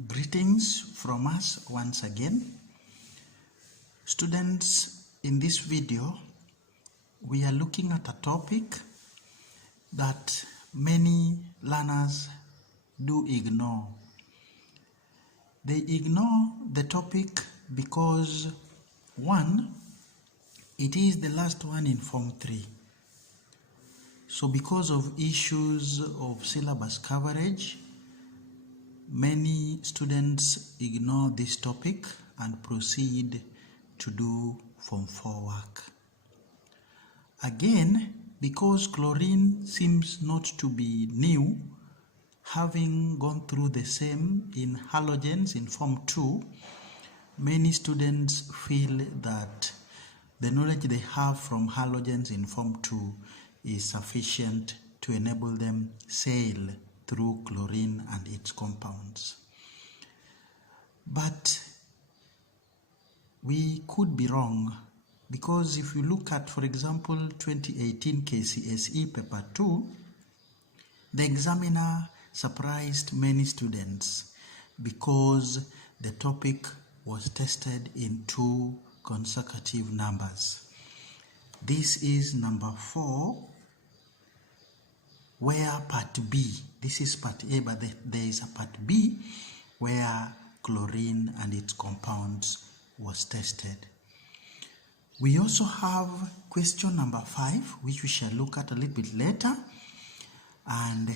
Greetings from us once again. Students, in this video, we are looking at a topic that many learners do ignore. They ignore the topic because, one, it is the last one in Form 3. So because of issues of syllabus coverage, many students ignore this topic and proceed to do Form 4 work. Again, because chlorine seems not to be new, having gone through the same in halogens in Form 2, many students feel that the knowledge they have from halogens in Form 2 is sufficient to enable them sail through chlorine and its compounds. But we could be wrong, because if you look at, for example, 2018 KCSE paper 2, the examiner surprised many students because the topic was tested in 2 consecutive numbers. This is number 4, where part B, this is part A, but there is a part B where chlorine and its compounds was tested. We also have question number 5, which we shall look at a little bit later, and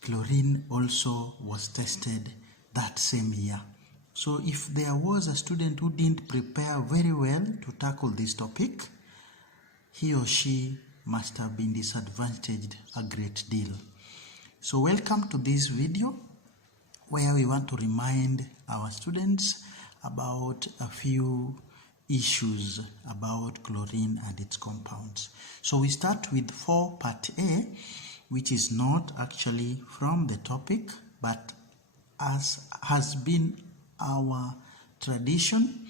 chlorine also was tested that same year. So if there was a student who didn't prepare very well to tackle this topic, he or she must have been disadvantaged a great deal. So welcome to this video, where we want to remind our students about a few issues about chlorine and its compounds. So we start with 4 part A, which is not actually from the topic, but as has been our tradition,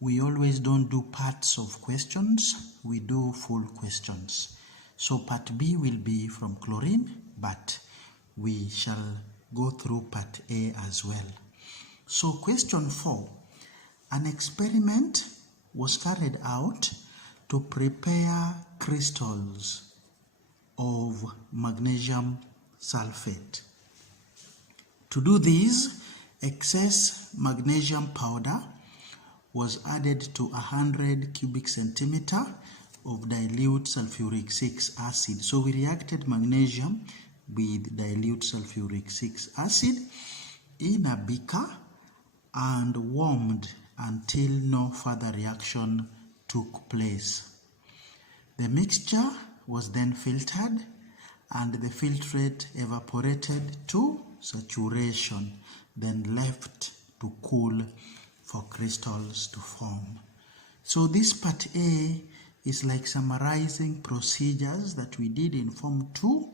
we always don't do parts of questions, we do full questions. So part B will be from chlorine, but we shall go through part A as well. So question 4, an experiment was carried out to prepare crystals of magnesium sulfate. To do this, excess magnesium powder was added to 100 cubic centimeter of dilute sulfuric 6 acid. So we reacted magnesium with dilute sulfuric 6 acid in a beaker and warmed until no further reaction took place. The mixture was then filtered and the filtrate evaporated to saturation, then left to cool for crystals to form. So this part A is like summarizing procedures that we did in Form 2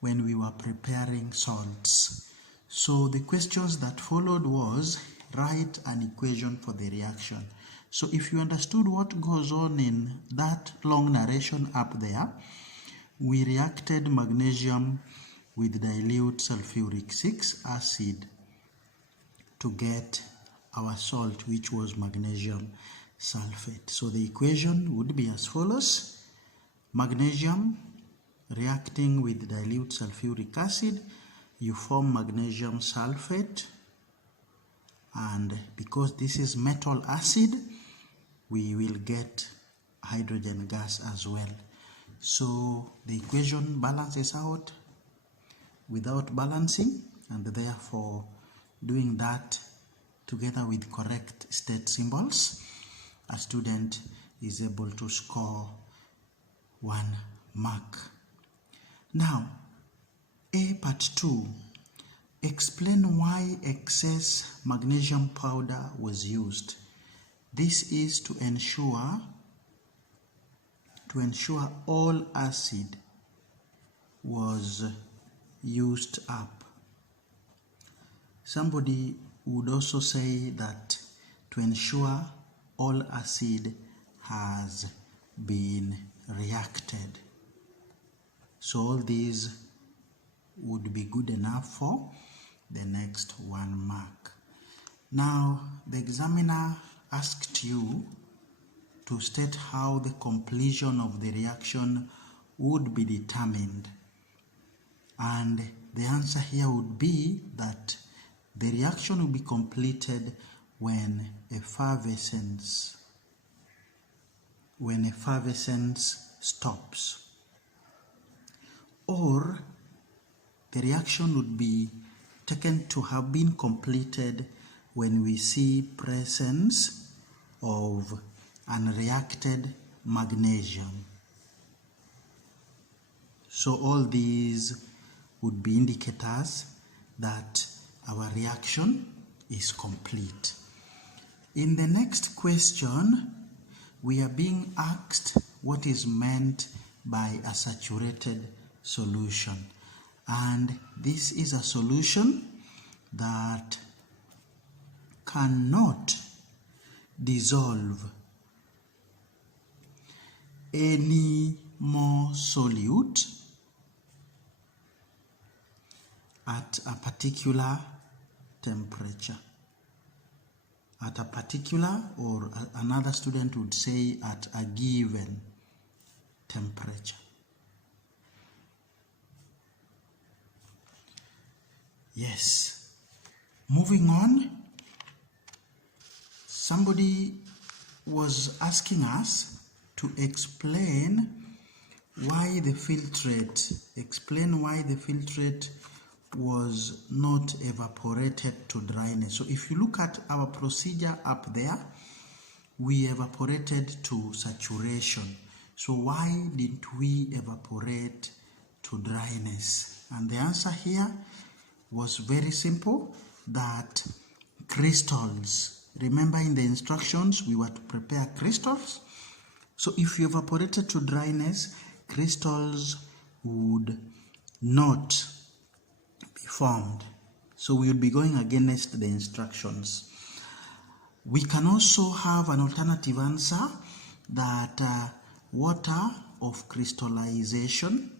when we were preparing salts. So the questions that followed was, write an equation for the reaction. So if you understood what goes on in that long narration up there, we reacted magnesium with dilute sulfuric 6 acid to get our salt, which was magnesium sulfate. So the equation would be as follows: magnesium reacting with dilute sulfuric acid, you form magnesium sulfate, and because this is metal acid, we will get hydrogen gas as well. So the equation balances out without balancing, and therefore doing that together with correct state symbols, a student is able to score 1 mark. Now, A part 2, explain why excess magnesium powder was used. This is to ensure all acid was used up. Somebody would also say that to ensure all acid has been reacted. So all these would be good enough for the next 1 mark. Now, the examiner asked you to state how the completion of the reaction would be determined. And the answer here would be that the reaction will be completed when effervescence stops. Or the reaction would be taken to have been completed when we see presence of unreacted magnesium. So all these would be indicators that our reaction is complete. In the next question, we are being asked what is meant by a saturated solution. And this is a solution that cannot dissolve any more solute at a particular temperature. At a particular, or another student would say at a given temperature. Yes. Moving on, somebody was asking us to explain why the filtrate was not evaporated to dryness. So if you look at our procedure up there, we evaporated to saturation. So why didn't we evaporate to dryness? And the answer here was very simple, that crystals. Remember in the instructions we were to prepare crystals. So if you evaporated to dryness, crystals would not be formed. So we would be going against the instructions. We can also have an alternative answer that water of crystallization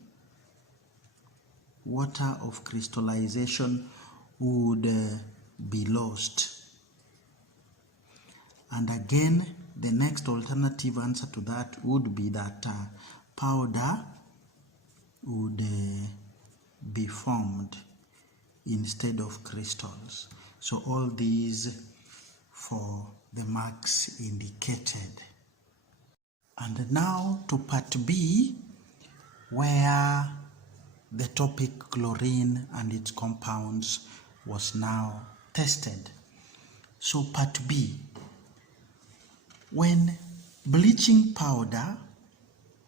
would be lost. And again, the next alternative answer to that would be that powder would be formed instead of crystals. So all these for the marks indicated. And now to part B, where the topic chlorine and its compounds was now tested. So part B, when bleaching powder,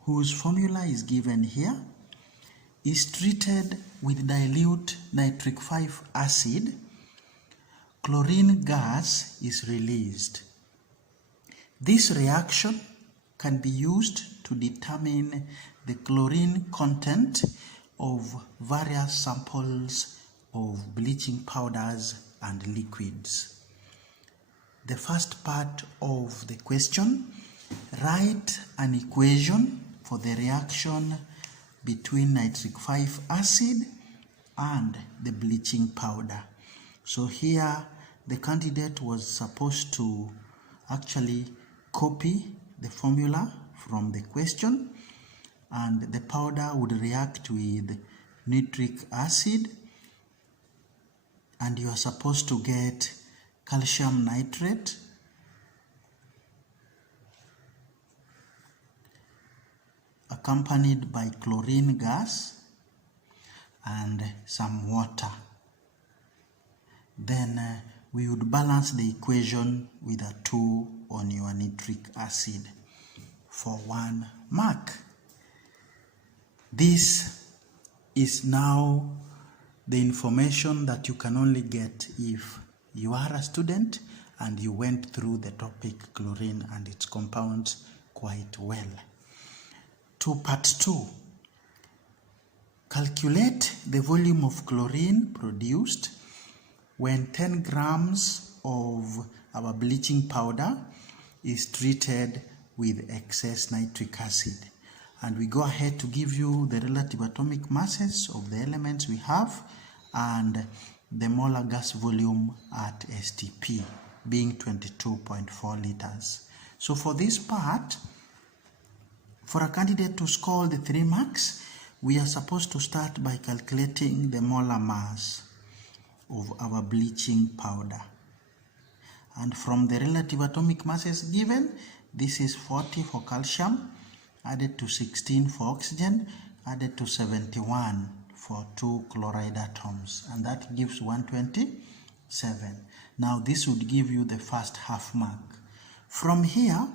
whose formula is given here, is treated with dilute nitric 5 acid, chlorine gas is released. This reaction can be used to determine the chlorine content of various samples of bleaching powders and liquids. The first part of the question, write an equation for the reaction between nitric 5 acid and the bleaching powder. So here the candidate was supposed to actually copy the formula from the question, and the powder would react with nitric acid, and you are supposed to get calcium nitrate accompanied by chlorine gas and some water. Then we would balance the equation with a 2 on your nitric acid for 1 mark. This is now the information that you can only get if you are a student and you went through the topic chlorine and its compounds quite well. To part 2, calculate the volume of chlorine produced when 10 grams of our bleaching powder is treated with excess nitric acid. And we go ahead to give you the relative atomic masses of the elements we have and the molar gas volume at STP being 22.4 liters. So for this part, for a candidate to score the 3 marks, we are supposed to start by calculating the molar mass of our bleaching powder. And from the relative atomic masses given, this is 40 for calcium, added to 16 for oxygen, added to 71 for 2 chloride atoms, and that gives 127. Now this would give you the first half mark. From here,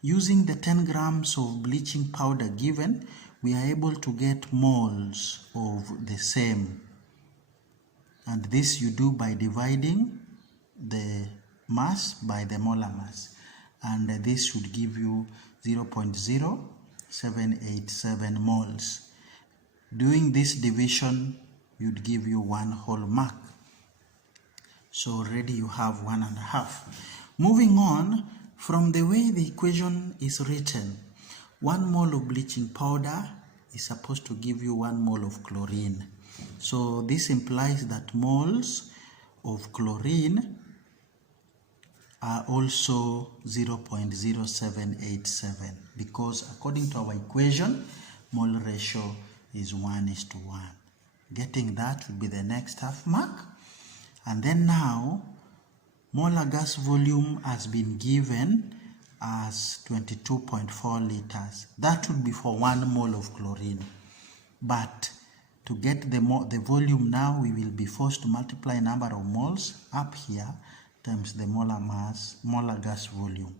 using the 10 grams of bleaching powder given, we are able to get moles of the same. And this you do by dividing the mass by the molar mass. And this should give you 0.0787 moles. Doing this division would give you 1 whole mark. So already you have 1.5. Moving on, from the way the equation is written, 1 mole of bleaching powder is supposed to give you 1 mole of chlorine. So this implies that moles of chlorine are also 0.0787, because according to our equation, mole ratio is 1:1. Getting that will be the next half mark. And then now, molar gas volume has been given as 22.4 liters. That would be for 1 mole of chlorine. But to get the volume now, we will be forced to multiply number of moles up here times the molar gas volume.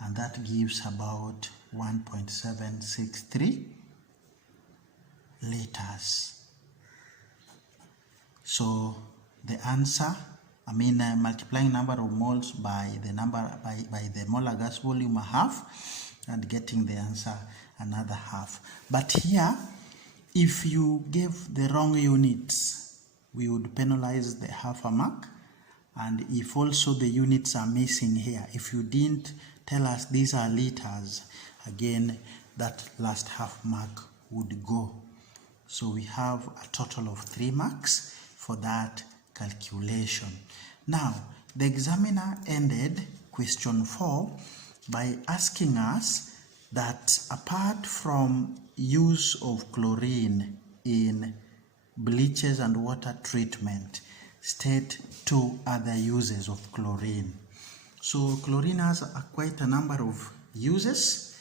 And that gives about 1.763 liters. So the answer, multiplying number of moles by the molar gas volume a half, and getting the answer another half. But here, if you gave the wrong units, we would penalize the half a mark. And if also the units are missing here, if you didn't tell us these are liters, again that last half mark would go. So we have a total of 3 marks for that calculation. Now, the examiner ended question 4 by asking us that apart from use of chlorine in bleaches and water treatment, state 2 other uses of chlorine. So chlorine has quite a number of uses.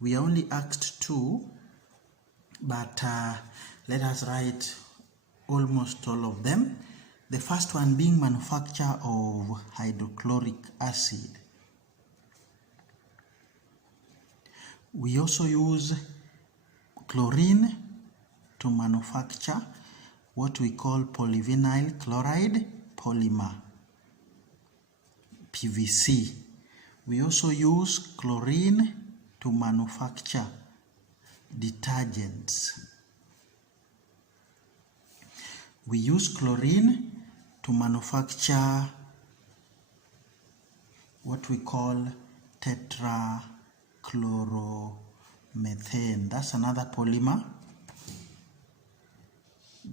We are only asked 2, but let us write almost all of them. The first one being manufacture of hydrochloric acid. We also use chlorine to manufacture what we call polyvinyl chloride polymer, PVC. We also use chlorine to manufacture detergents. We use chlorine to manufacture what we call tetrachloromethane. That's another polymer.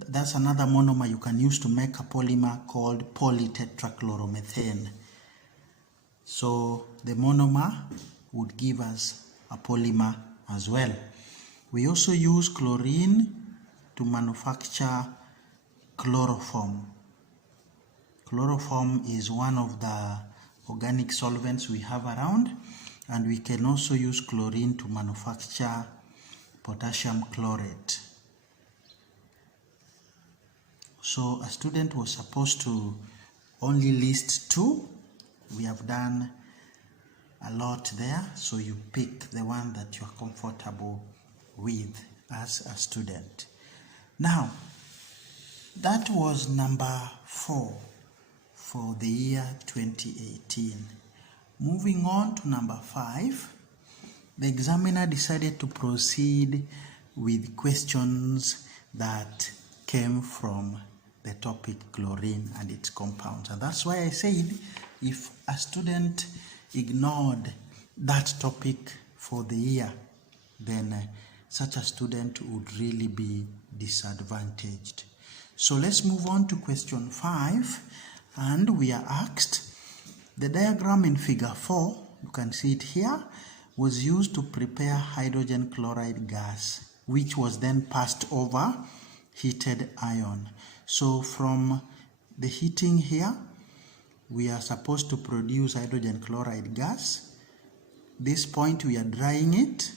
That's another monomer you can use to make a polymer called polytetrachloromethane. So the monomer would give us a polymer as well. We also use chlorine to manufacture chloroform. Chloroform is one of the organic solvents we have around, and we can also use chlorine to manufacture potassium chlorate. So a student was supposed to only list 2. We have done a lot there, so you pick the one that you are comfortable with as a student. Now, that was number 4 for the year 2018. Moving on to number 5, the examiner decided to proceed with questions that came from the topic chlorine and its compounds. And that's why I said if a student ignored that topic for the year, then such a student would really be disadvantaged. So let's move on to question 5, and we are asked, the diagram in figure 4, you can see it here, was used to prepare hydrogen chloride gas, which was then passed over heated iron. So from the heating here, we are supposed to produce hydrogen chloride gas. This point we are drying it,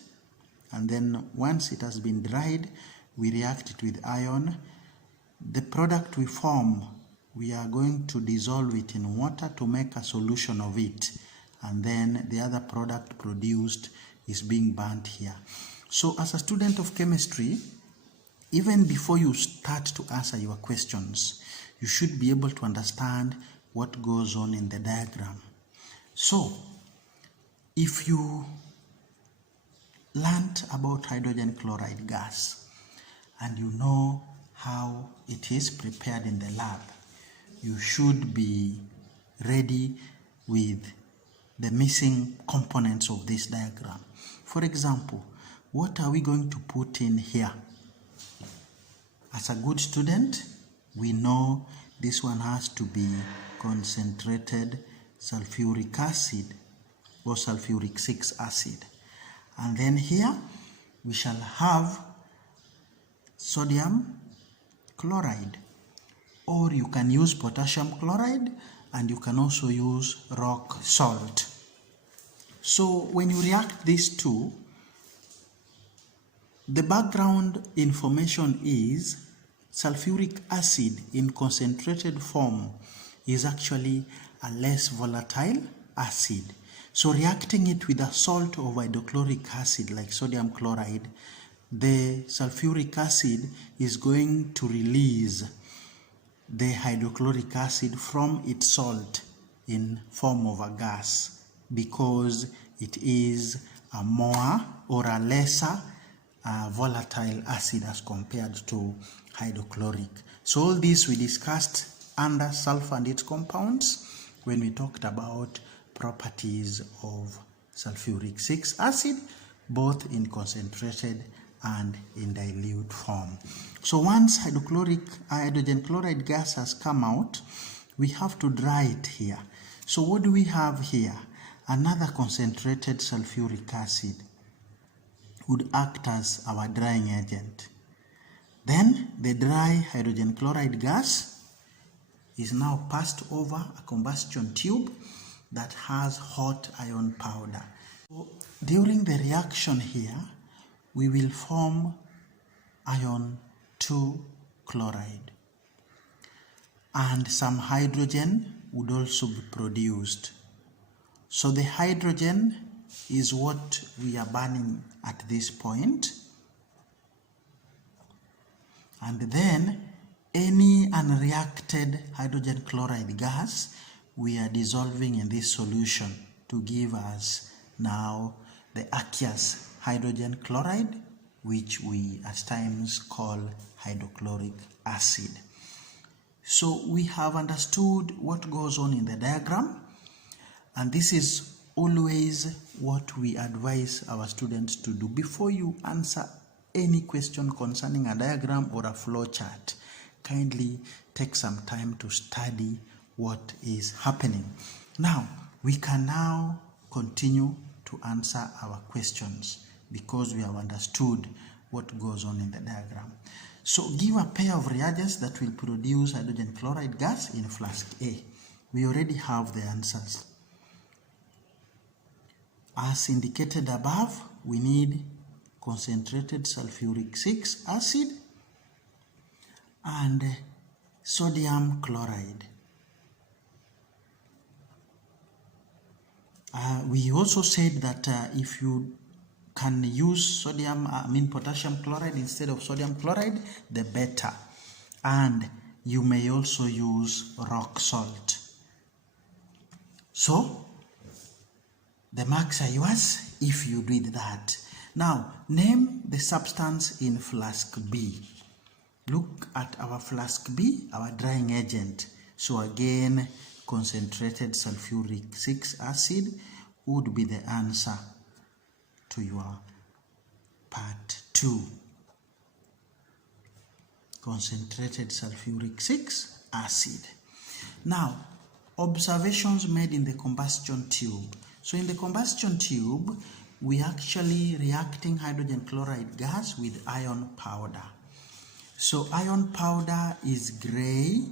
and then once it has been dried, we react it with iron. The product we form, we are going to dissolve it in water to make a solution of it, and then the other product produced is being burnt here. So as a student of chemistry, even before you start to answer your questions, you should be able to understand what goes on in the diagram. So if you learnt about hydrogen chloride gas and you know how it is prepared in the lab, you should be ready with the missing components of this diagram. For example, what are we going to put in here? As a good student, we know this one has to be concentrated sulfuric acid or sulfuric 6 acid. And then here we shall have sodium chloride, or you can use potassium chloride, and you can also use rock salt. So when you react these two, the background information is sulfuric acid in concentrated form is actually a less volatile acid. So reacting it with a salt of hydrochloric acid like sodium chloride, the sulfuric acid is going to release the hydrochloric acid from its salt in form of a gas, because it is a more or a lesser volatile acid as compared to hydrochloric. So all this we discussed under sulfur and its compounds when we talked about properties of sulfuric 6 acid, both in concentrated and in dilute form. So once hydrogen chloride gas has come out, we have to dry it here. So what do we have here? Another concentrated sulfuric acid would act as our drying agent. Then the dry hydrogen chloride gas is now passed over a combustion tube that has hot iron powder. So during the reaction here, we will form iron 2 chloride, and some hydrogen would also be produced. So the hydrogen is what we are burning at this point, and then any unreacted hydrogen chloride gas we are dissolving in this solution to give us now the aqueous hydrogen chloride, which we at times call hydrochloric acid. So we have understood what goes on in the diagram, and this is always what we advise our students to do. Before you answer any question concerning a diagram or a flow chart, kindly take some time to study what is happening. Now, we can now continue to answer our questions because we have understood what goes on in the diagram. So give a pair of reagents that will produce hydrogen chloride gas in flask A. We already have the answers. As indicated above, we need concentrated sulfuric 6 acid and sodium chloride. We also said that if you can use potassium chloride instead of sodium chloride, the better. And you may also use rock salt. So the marks are yours if you did that. Now, name the substance in flask B. Look at our flask B, our drying agent. So again, concentrated sulfuric 6 acid would be the answer to your part 2. concentrated sulfuric 6 acid. Now, observations made in the combustion tube. So in the combustion tube, we actually reacting hydrogen chloride gas with iron powder. So iron powder is gray,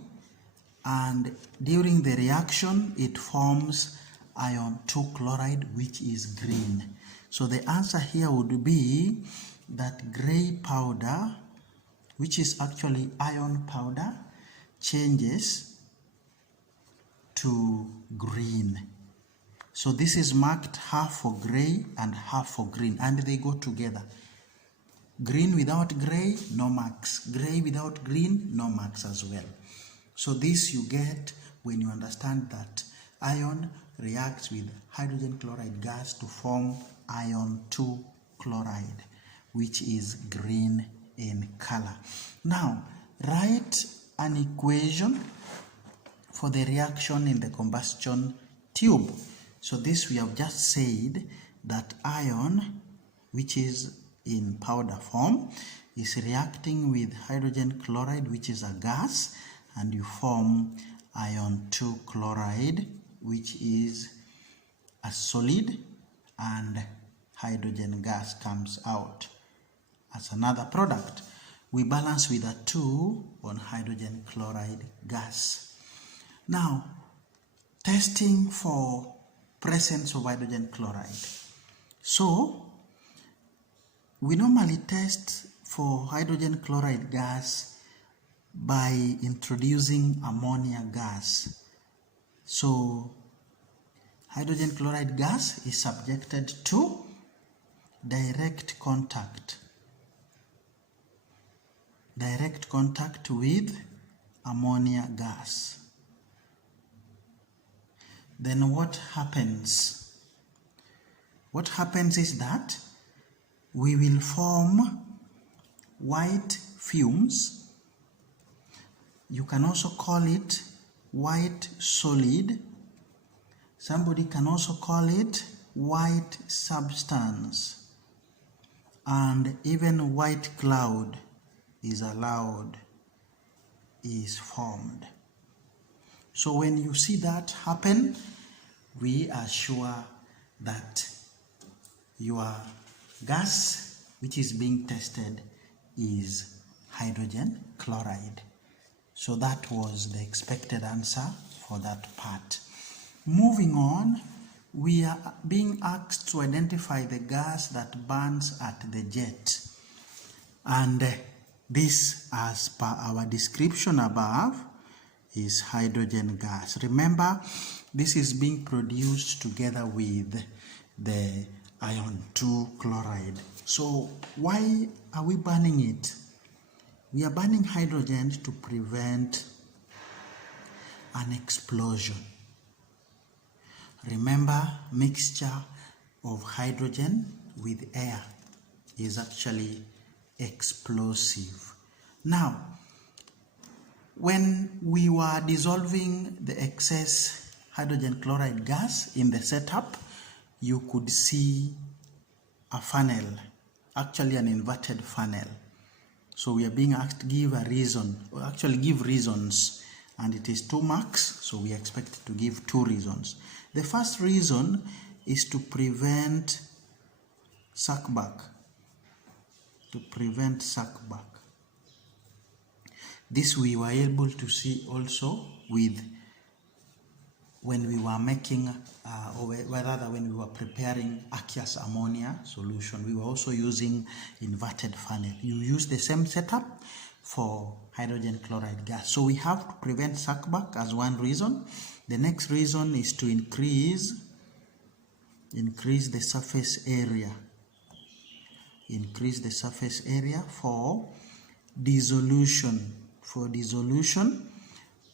and during the reaction it forms iron 2 chloride, which is green. So the answer here would be that gray powder, which is actually iron powder, changes to green. So this is marked half for gray and half for green, and they go together. Green without gray, no marks. Gray without green, no marks as well. So this you get when you understand that iron reacts with hydrogen chloride gas to form iron 2 chloride, which is green in color. Now, write an equation for the reaction in the combustion tube. So this we have just said that iron, which is in powder form, is reacting with hydrogen chloride, which is a gas, and you form iron 2 chloride, which is a solid, and hydrogen gas comes out as another product. We balance with a 2 on hydrogen chloride gas. Now, testing for presence of hydrogen chloride. So, we normally test for hydrogen chloride gas by introducing ammonia gas. So, hydrogen chloride gas is subjected to direct contact with ammonia gas. Then what happens? What happens is that we will form white fumes. You can also call it white solid. Somebody can also call it white substance. And even white cloud is allowed, is formed. So when you see that happen, we are sure that your gas which is being tested is hydrogen chloride. So that was the expected answer for that part. Moving on, we are being asked to identify the gas that burns at the jet. And this, as per our description above, is hydrogen gas. Remember, this is being produced together with the iron 2 chloride. So why are we burning it? We are burning hydrogen to prevent an explosion. Remember, mixture of hydrogen with air is actually explosive. Now, when we were dissolving the excess hydrogen chloride gas in the setup, you could see a funnel, actually an inverted funnel. So we are being asked to give a reason, or actually give reasons, and it is 2 marks, so we expect to give 2 reasons. The first reason is to prevent suckback. This we were able to see also with when we were making, when we were preparing aqueous ammonia solution. We were also using inverted funnel. You use the same setup for hydrogen chloride gas. So we have to prevent suckback as one reason. The next reason is to increase the surface area. Increase the surface area for dissolution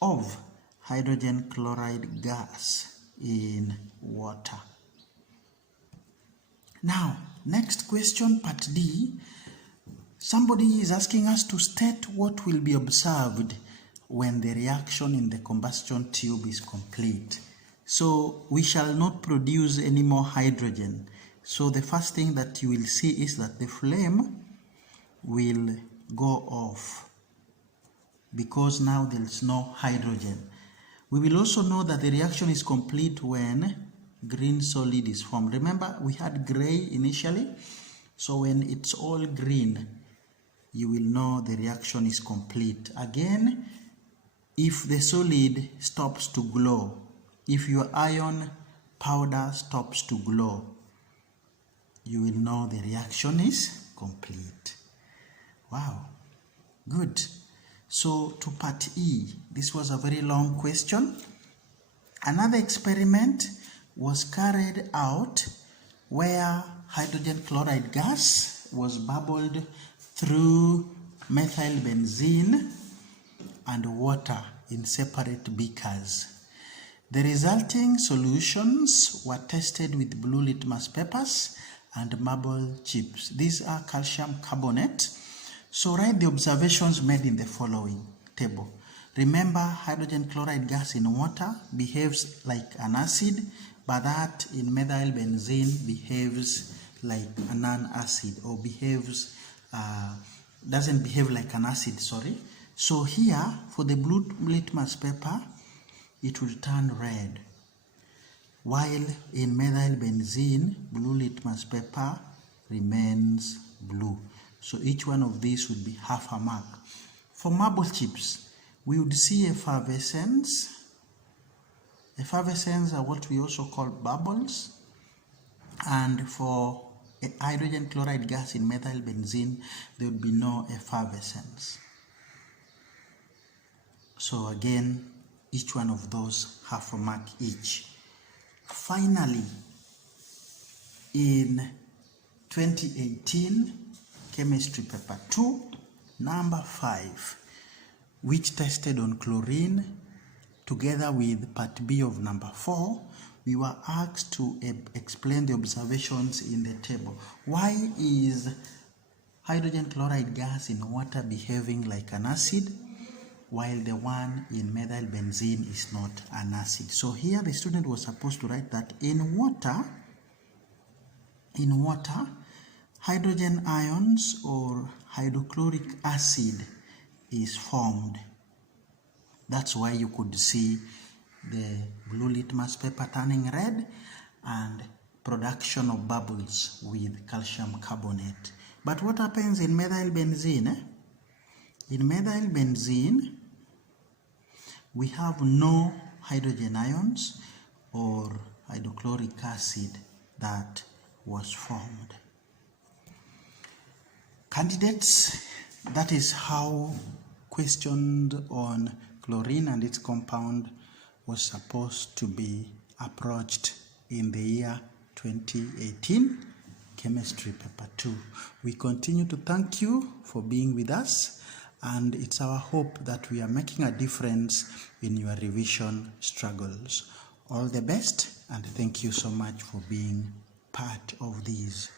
of hydrogen chloride gas in water. Now, next question, part D. Somebody is asking us to state what will be observed when the reaction in the combustion tube is complete. So we shall not produce any more hydrogen. So the first thing that you will see is that the flame will go off. because now there is no hydrogen. We will also know that the reaction is complete when green solid is formed. Remember, we had gray initially, so when it's all green, you will know the reaction is complete. Again, if the solid stops to glow, if your iron powder stops to glow, you will know the reaction is complete. Wow, good. So to part E, this was a very long question. Another experiment was carried out where hydrogen chloride gas was bubbled through methyl benzene and water in separate beakers. The resulting solutions were tested with blue litmus papers and marble chips. These are calcium carbonate. So write the observations made in the following table. Remember, hydrogen chloride gas in water behaves like an acid, but that in methyl benzene behaves like a non-acid, or doesn't behave like an acid, sorry. So here, for the blue litmus paper, it will turn red, while in methyl benzene, blue litmus paper remains blue. So each one of these would be half a mark. For marble chips, we would see effervescence. Effervescence are what we also call bubbles. And for hydrogen chloride gas in methyl benzene, there would be no effervescence. So again, each one of those half a mark each. Finally, in 2018, chemistry paper 2, number 5, which tested on chlorine, together with part B of number 4, we were asked to explain the observations in the table. Why is hydrogen chloride gas in water behaving like an acid, while the one in methyl benzene is not an acid? So here the student was supposed to write that in water, hydrogen ions or hydrochloric acid is formed. That's why you could see the blue litmus paper turning red and production of bubbles with calcium carbonate. But what happens in methyl benzene? In methyl benzene, we have no hydrogen ions or hydrochloric acid that was formed. Candidates, that is how questioned on chlorine and its compound was supposed to be approached in the year 2018, chemistry paper 2. We continue to thank you for being with us, and it's our hope that we are making a difference in your revision struggles. All the best, and thank you so much for being part of these.